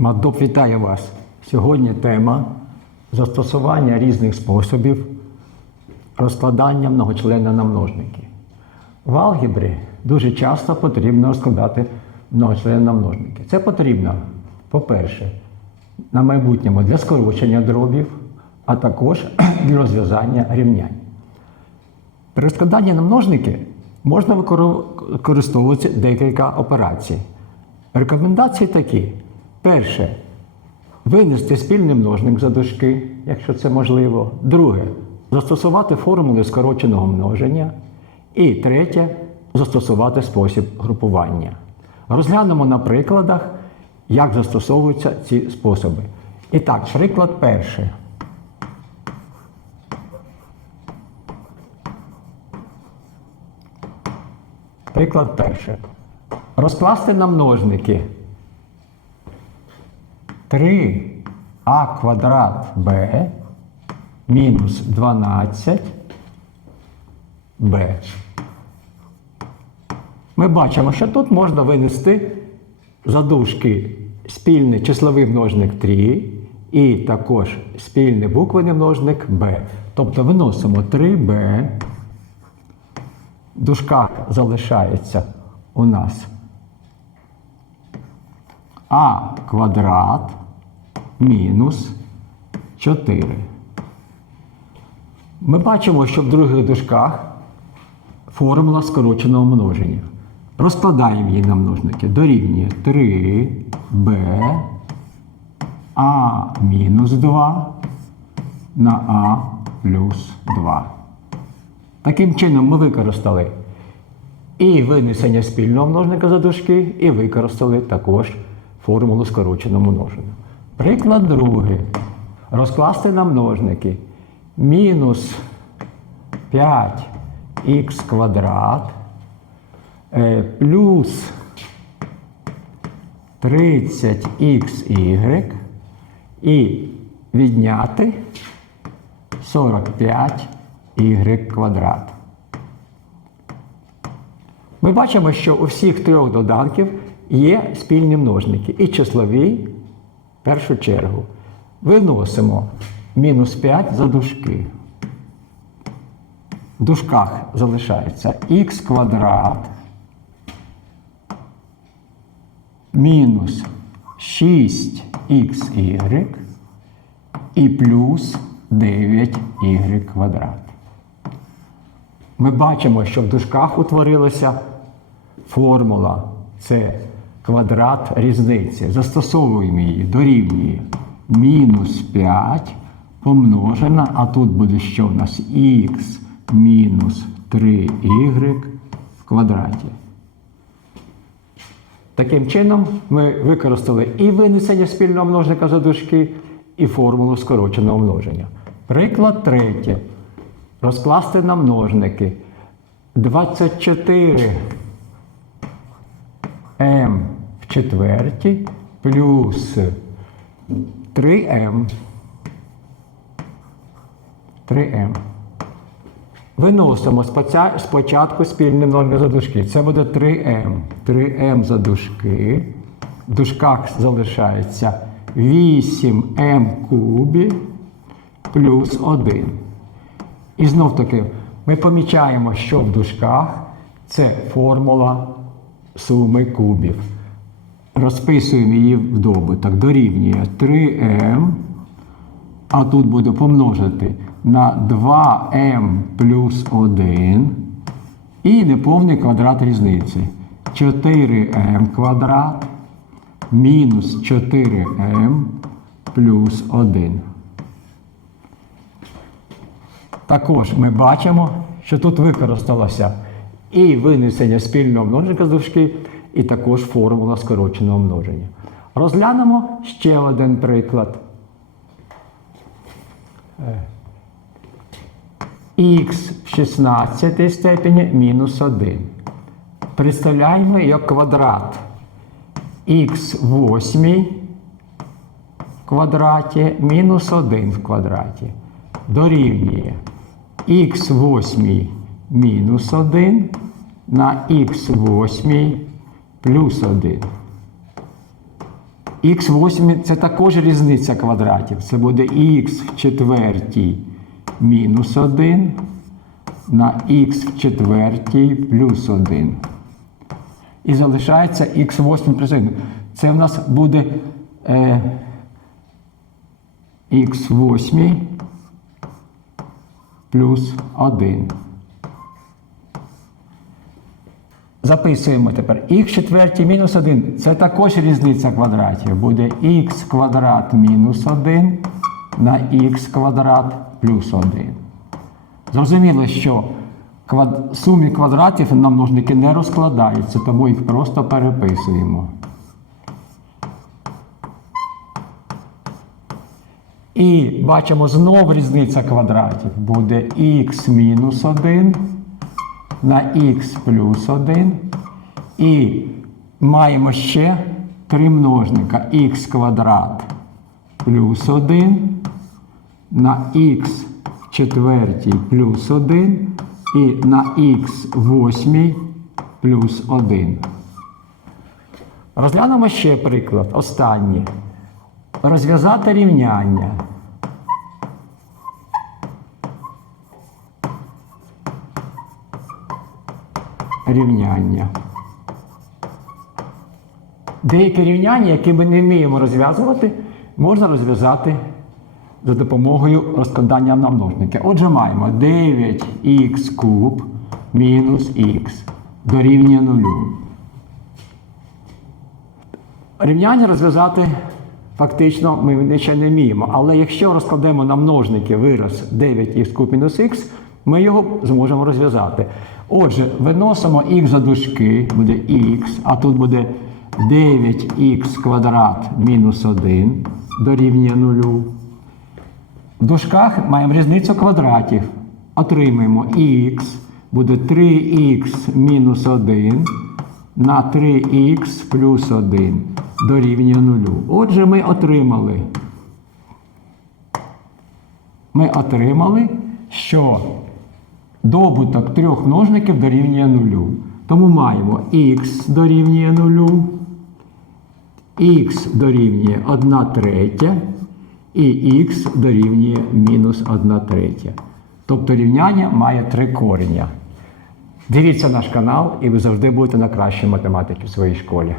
Мадоп вітає вас. Сьогодні тема застосування різних способів розкладання многочлена на множники. В алгебрі дуже часто потрібно розкладати многочлени на множники. Це потрібно, по-перше, на майбутньому для скорочення дробів, а також для розв'язання рівнянь. При розкладанні на множники можна використовувати декілька операцій. Рекомендації такі: перше винести спільний множник за дужки, якщо це можливо. Друге застосувати формули скороченого множення. І третє застосувати спосіб групування. Розглянемо на прикладах, як застосовуються ці способи. І так, приклад перший. Приклад перший. Розкласти на множники 3а квадрат b мінус 12 b. Ми бачимо, що тут можна винести задушки спільний числовий множник 3 і також спільний буквений множник b. Тобто виносимо 3b. В дужках залишається у нас а квадрат мінус 4. Ми бачимо, що в других дужках формула скороченого множення. Розкладаємо її на множники. Дорівнює 3b а мінус 2 на а плюс 2. Таким чином ми використали і винесення спільного множника за дужки, і використали також формулу скороченого множення. Приклад другий. Розкласти на множники мінус 5х квадрат е, плюс 30xy і відняти 45y квадрат. Ми бачимо, що у всіх трьох доданків є спільні множники і числові в першу чергу. Виносимо мінус 5 за дужки. В дужках залишається х квадрат мінус 6xy і плюс 9y квадрат. Ми бачимо, що в дужках утворилася формула це квадрат різниці. Застосовуємо її, дорівнює мінус 5 помножена, а тут буде що в нас х мінус 3y в квадраті. Таким чином, ми використали і винесення спільного множника за дужки, і формулу скороченого множення. Приклад третє. Розкласти на множники 24 м в четвертій плюс 3м. 3м. Виносимо спочатку спільний множник за дужки. Це буде 3м. 3м за дужки. В дужках залишається 8м кубі плюс 1. І знов таки ми помічаємо, що в дужках це формула суми кубів. Розписуємо її в добуток. Дорівнює 3м, а тут буде помножити на 2м плюс 1 і неповний квадрат різниці. 4м квадрат мінус 4м плюс 1. Також ми бачимо, що тут використалося і винесення спільного множника з дужки, і також формула скороченого множення. Розглянемо ще один приклад. х в 16 степені мінус 1. Представляємо як квадрат х в 8 квадраті мінус 1 в квадраті. Дорівнює х в 8 мінус 1 на х в 8 плюс 1. Х8 це також різниця квадратів. Це буде х в четвертій мінус 1 на х в четвертій плюс 1. І залишається х8 плюс 1. Це в нас буде е, х8 плюс 1. Записуємо тепер х четвертій мінус 1. Це також різниця квадратів. Буде х квадрат мінус 1 на х квадрат плюс 1. Зрозуміло, що квад... сумі квадратів на множники не розкладаються, тому їх просто переписуємо. І бачимо знов різниця квадратів. Буде х мінус 1 на х плюс 1. І маємо ще три множника х квадрат плюс 1 на х четвертій плюс 1 і на х восьмій плюс 1. Розглянемо ще приклад. Останній. Розв'язати рівняння. Рівняння. Деякі рівняння, які ми не вміємо розв'язувати, можна розв'язати за допомогою розкладання на множники. Отже, маємо 9х куб мінус х дорівнює нулю. Рівняння розв'язати фактично ми ще не вміємо. Але якщо розкладемо на множники вираз 9х куб мінус х, ми його зможемо розв'язати. Отже, виносимо х за дужки, буде х, а тут буде 9х квадрат мінус 1 дорівнює нулю. В дужках маємо різницю квадратів. Отримаємо х, буде 3х мінус 1 на 3х плюс 1 дорівнює нулю. Отже, ми отримали. Ми отримали, що добуток трьох множників дорівнює нулю. Тому маємо х дорівнює нулю, х дорівнює 1 третя і х дорівнює мінус 1 третя. Тобто рівняння має три кореня. Дивіться наш канал, і ви завжди будете на кращій математиці в своїй школі.